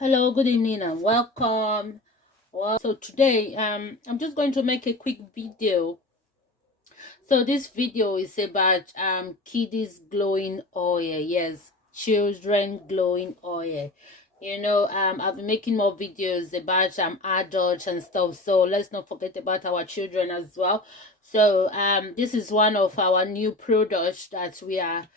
Hello, good evening and welcome. So today I'm just going to make a quick video. So this video is about Kiddies Glowing Oil. Yes, children glowing oil. I've been making more videos about adults and stuff, so let's not forget about our children as well. So this is one of our new products that we are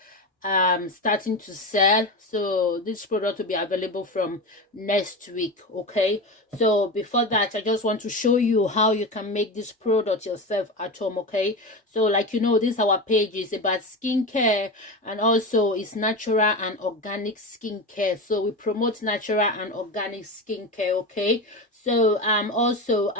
starting to sell. So this product will be available from next week. Okay, so before that, I just want to show you how you can make this product yourself at home. Okay, so like this our page is about skincare, and also it's natural and organic skincare. So we promote natural and organic skincare. Okay, so also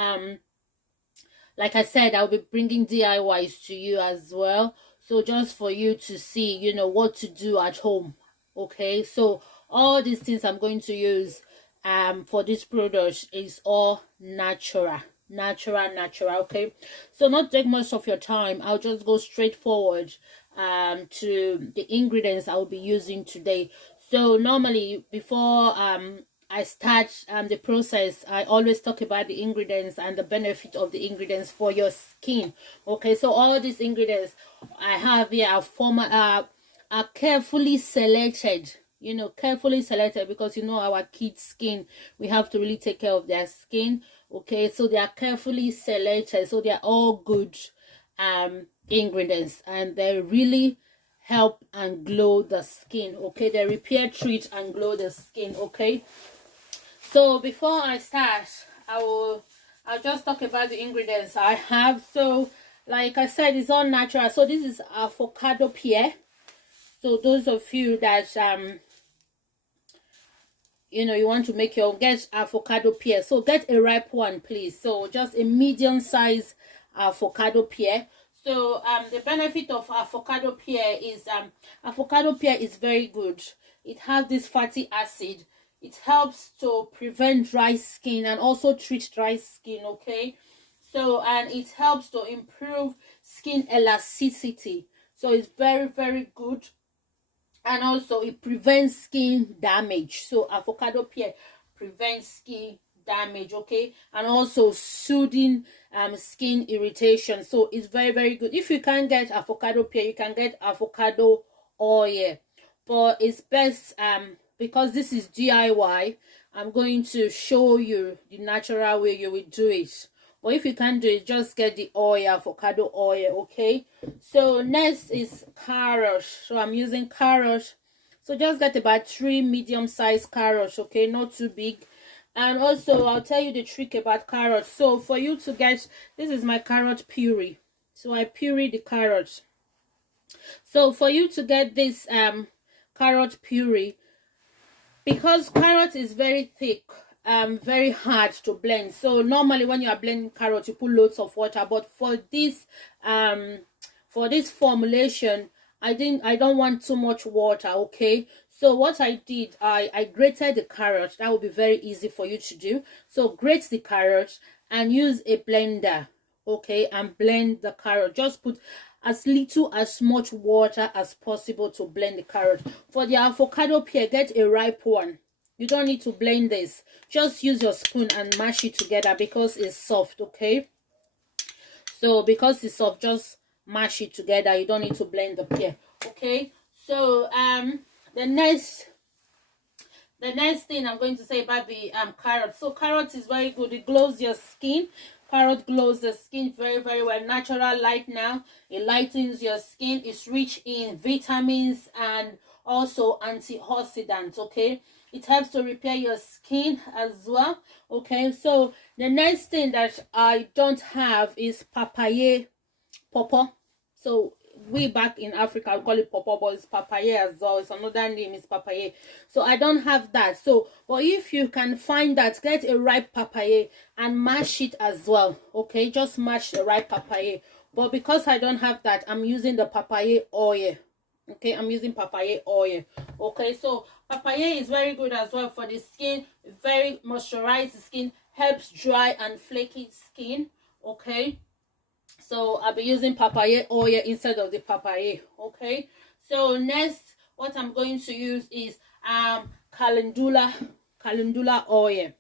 like I said, I'll be bringing DIYs to you as well. So just for you to see, what to do at home. Okay, so all these things I'm going to use for this product is all natural. Okay, so not take much of your time. I'll just go straight forward to the ingredients I'll be using today. So normally before I start the process, I always talk about the ingredients and the benefit of the ingredients for your skin. Okay, so all these ingredients I have here are carefully selected. Carefully selected because our kids' skin, we have to really take care of their skin. Okay, so they are carefully selected, so they are all good ingredients, and they really help and glow the skin. Okay, they repair, treat, and glow the skin. Okay, so before I start, I'll just talk about the ingredients I have. So like I said, it's all natural. So this is avocado pear. So those of you that you want to make your own, get avocado pear. So get a ripe one, please. So just a medium size avocado pear. So the benefit of avocado pear is very good. It has this fatty acid. It helps to prevent dry skin and also treat dry skin. Okay, so and it helps to improve skin elasticity. So it's very good, and also it prevents skin damage. So avocado pear prevents skin damage. Okay, and also soothing skin irritation. So it's very good. If you can't get avocado pear, you can get avocado oil, but it's best because this is DIY, I'm going to show you the natural way you will do it. But if you can't do it, just get the oil, avocado oil. Okay, so next is carrot. So I'm using carrot. So just get about 3 medium-sized carrots. Okay, not too big. And also I'll tell you the trick about carrots. So for you to get, this is my carrot puree. So I puree the carrots. So for you to get this carrot puree, because carrot is very thick, very hard to blend. So normally when you are blending carrot, you put loads of water, but for this formulation, I don't want too much water. Okay, so what I did, I grated the carrot. That would be very easy for you to do. So grate the carrot and use a blender. Okay, and blend the carrot. Just put as little as much water as possible to blend the carrot. For the avocado pear, get a ripe one. You don't need to blend this. Just use your spoon and mash it together because it's soft. Okay, so because it's soft, just mash it together. You don't need to blend the pear. Okay, so the next thing I'm going to say about the carrot. So carrot is very good. It glows your skin. Carrot glows the skin very well. Natural light now. It lightens your skin. It's rich in vitamins and also antioxidants. Okay, it helps to repair your skin as well. Okay, so the next thing that I don't have is papaya pawpaw. So we back in Africa we call it pawpaw, but it's papaya as well. It's another name, is papaya. So I don't have that. So but if you can find that, get a ripe papaya and mash it as well. Okay, just mash the ripe papaya. But because I don't have that, I'm using the papaya oil. Okay, I'm using papaya oil. Okay, so papaya is very good as well for the skin. Very moisturized skin, helps dry and flaky skin. Okay, so I'll be using papaya oil instead of the papaya. Okay, so next what I'm going to use is calendula calendula oil.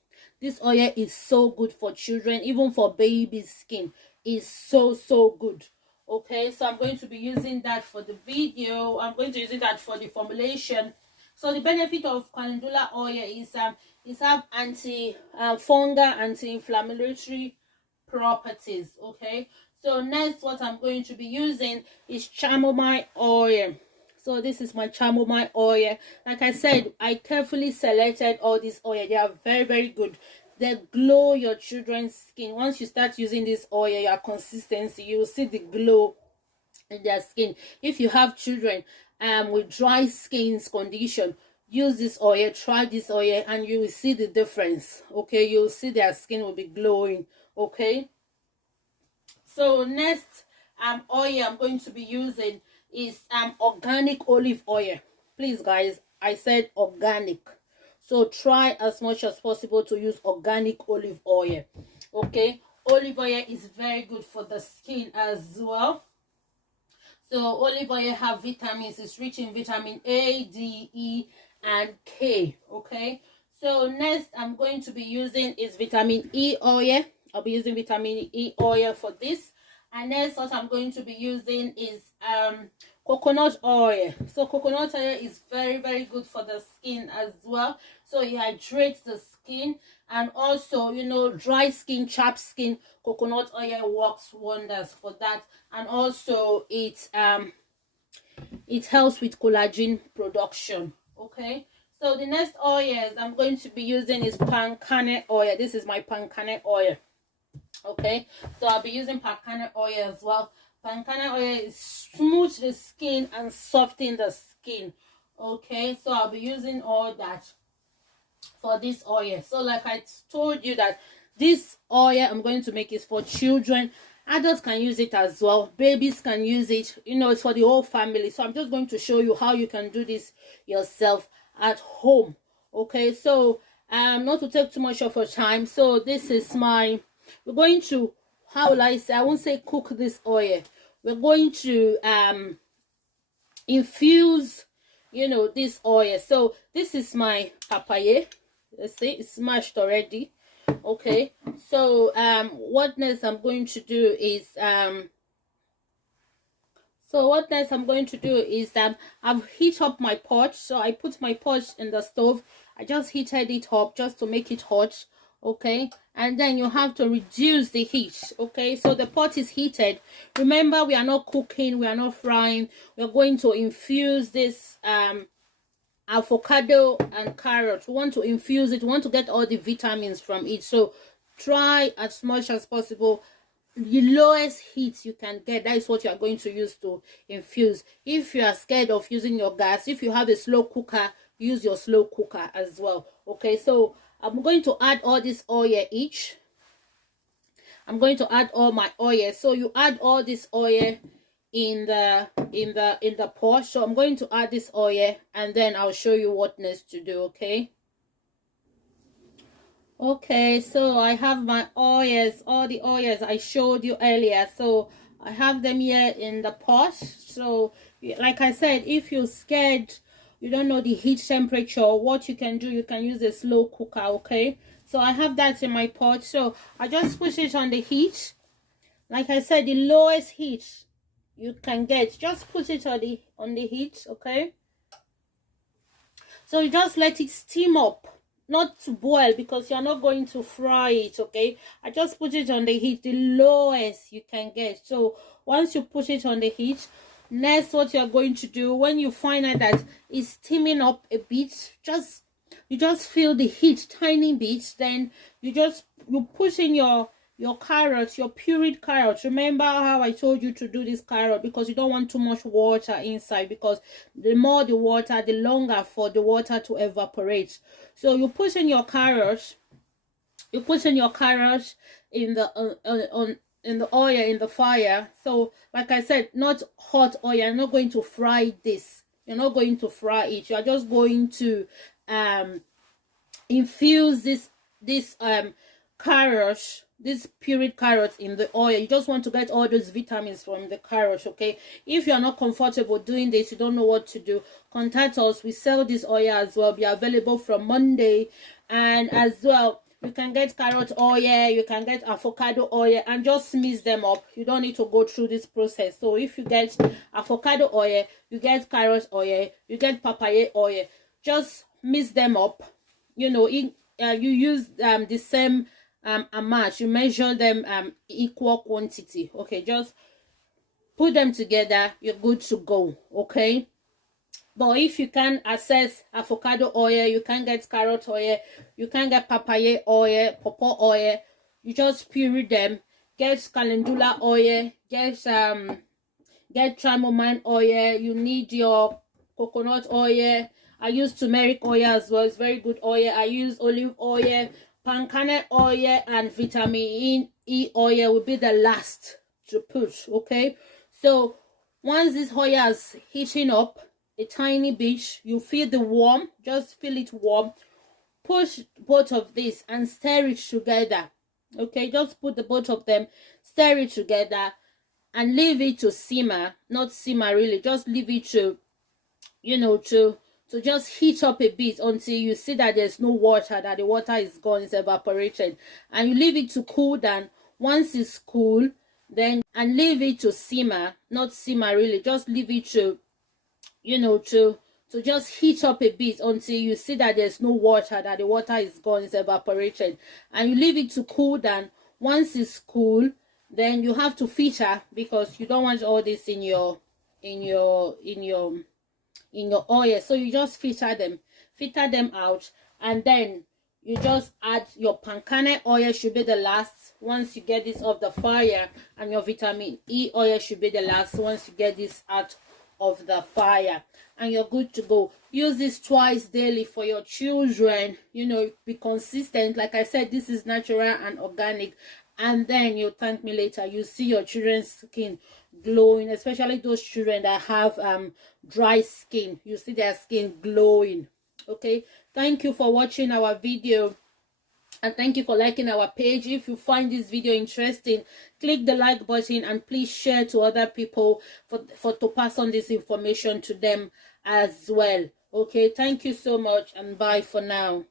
This oil is so good for children, even for baby skin. It's so good. Okay, so I'm going to be using that for the video. I'm going to use that for the formulation. So the benefit of calendula oil is have fungal, anti-inflammatory properties. Okay, so next what I'm going to be using is chamomile oil. So this is my chamomile oil. Like I said, I carefully selected all these oil. They are very good. They glow your children's skin. Once you start using this oil, your consistency, you will see the glow in their skin. If you have children with dry skin condition, use this oil, try this oil, and you will see the difference. Okay, you will see their skin will be glowing. Okay, so next oil I'm going to be using is organic olive oil. Please guys, I said organic, so try as much as possible to use organic olive oil. Okay, olive oil is very good for the skin as well. So olive oil have vitamins. It's rich in vitamin A, D, E, and K. Okay, so next I'm going to be using is vitamin E oil. I'll be using vitamin E oil for this. And next what I'm going to be using is coconut oil. So coconut oil is very good for the skin as well. So it hydrates the skin, and also, you know, dry skin, chapped skin, coconut oil works wonders for that. And also it helps with collagen production. Okay, so the next oils I'm going to be using is palm kernel oil. This is my palm kernel oil. Okay, so I'll be using palm kernel oil as well. Palm kernel oil is smooth the skin and soften the skin. Okay, so I'll be using all that for this oil. So like I told you that this oil I'm going to make is for children. Adults can use it as well. Babies can use it. You know, it's for the whole family. So I'm just going to show you how you can do this yourself at home. Okay, so not to take too much of your time. So this is my, we're going to, how will I say, I won't say cook this oil. We're going to infuse, you know, this oil. So this is my papaya. Let's see, it's smashed already. Okay, so what next I'm going to do is I've heat up my pot. So I put my pot in the stove. I just heated it up just to make it hot. Okay, and then you have to reduce the heat. Okay, so the pot is heated. Remember, we are not cooking, we are not frying. We're going to infuse this avocado and carrot. We want to infuse it. We want to get all the vitamins from it. So try as much as possible the lowest heat you can get. That is what you are going to use to infuse. If you are scared of using your gas, if you have a slow cooker, use your slow cooker as well. Okay, so I'm going to add all this oil each. I'm going to add all my oil. So you add all this oil in the pot. So I'm going to add this oil, and then I'll show you what next to do. Okay, so I have my oils, all the oils I showed you earlier. So I have them here in the pot. So like I said, if you're scared, you don't know the heat temperature, what you can do, you can use a slow cooker. Okay, so I have that in my pot. So I just push it on the heat. Like I said, the lowest heat you can get, just put it on the heat. Okay, so you just let it steam up, not to boil, because you're not going to fry it. Okay, I just put it on the heat, the lowest you can get. So once you put it on the heat, next what you're going to do, when you find out that it's steaming up a bit, you just feel the heat tiny bit, then you put in your carrots, your pureed carrots. Remember how I told you to do this carrot, because you don't want too much water inside, because the more the water, the longer for the water to evaporate. So you put in your carrots, in the in the oil in the fire. So like I said, not hot oil. You're not going to fry this. You're not going to fry it. You're just going to infuse this carrot this pureed carrot in the oil. You just want to get all those vitamins from the carrot. Okay, if you are not comfortable doing this, you don't know what to do, contact us. We sell this oil as well. Be available from Monday. And as well, you can get carrot oil, you can get avocado oil, and just mix them up. You don't need to go through this process. So if you get avocado oil, you get carrot oil, you get papaya oil, just mix them up. You know, you use the same amount. You measure them equal quantity. Okay, just put them together, you're good to go. Okay, but if you can access avocado oil, you can get carrot oil, you can get papaya oil, pawpaw oil, you just puree them. Get calendula oil, get chamomile oil. You need your coconut oil. I use turmeric oil as well. It's very good oil. I use olive oil, palm kernel oil, and vitamin E oil will be the last to put. Okay, so once this oil is heating up a tiny bit, you feel the warm, just feel it warm, push both of these and stir it together. Okay, just put the both of them, stir it together, and leave it to simmer. Not simmer really, just leave it to, you know, to just heat up a bit until you see that there's no water, that the water is gone, it's evaporated, and you leave it to cool down. Once it's cool, then and leave it to simmer. Not simmer really, just leave it to, you know, to just heat up a bit until you see that there's no water, that the water is gone, it's evaporated, and you leave it to cool down. Once it's cool, then you have to filter, because you don't want all this in your oil. So you just filter them out, and then you just add your palm kernel oil, should be the last once you get this off the fire, and your vitamin E oil should be the last once you get this out of the fire, and you're good to go. Use this twice daily for your children. You know, be consistent. Like I said, this is natural and organic, and then you'll thank me later. You see your children's skin glowing, especially those children that have dry skin. You see their skin glowing. Okay, thank you for watching our video, and thank you for liking our page. If you find this video interesting, click the like button, and please share to other people for to pass on this information to them as well. Okay, thank you so much, and bye for now.